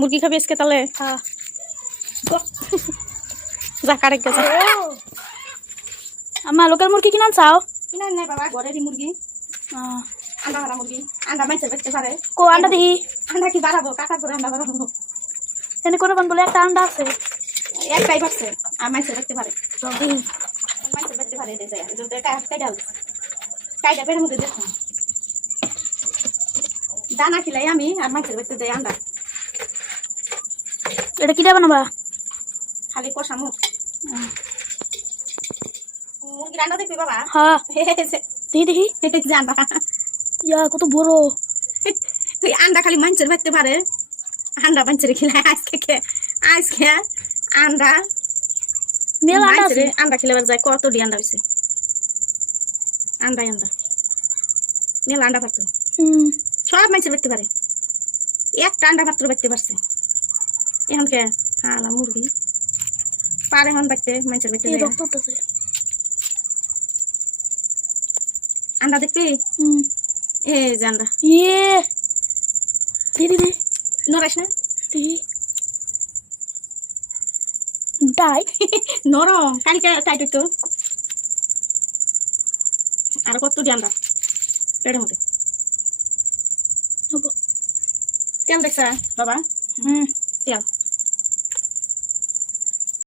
মুরগি খাবি আজকে তাহলে? হ্যাঁ। যা কারে গেছে। আমার লোকাল মুরগি কিনা চাও? কিনা নাই বাবা, ঘরেরই মুরগি। আন্ডা ভরা মুরগি। আন্ডা মাইছে বেচতে পারে। কো আন্ডা দিই? আন্ডা কি বাড়াবো? কাকার করে আন্ডা বাড়াবো। এনে করে বলে একটা আন্ডা আছে। একটাই পারছে। আর মাইছে বেচতে পারে। মাইছে বেচতে পারে এটা যায়। যদি কাইটা পেটের মধ্যে দেখো। দানা খিলাই আমি আর মাইছে বেচতে দেয় আন্ডা। এটা কি দেবে না বা? খালি কষা মুখ। মুরগির আন্ডা দেখবি বাবা? হ্যাঁ দেখি আন্ডা ইয়া কত বড়। আন্ডা খালি মাংসের বেচতে পারে। আন্ডা মাংসের খিলাই আজকে আন্ডা মেলা আন্ডা আছে। আন্ডা খেলে যায় কত ডি আন্ডা হয়েছে। আন্ডা মেলা আন্ডা পারতো। সব মাংসের বেচতে পারে। একটা আন্ডা পাত্র বেচতে পারছে। এখন কে হালা মুরগি পারে এখন বাড়তে মাংসের বেচতে আন্ডা দেখবি? এ যে আন্ডা ইয়ে দিদি নরাইস না দিদি ডাই নরম কালকে টাইট হইতো। আর কত দি আন্ডা পেটের মধ্যে। তেল দেখছা বাবা? তেল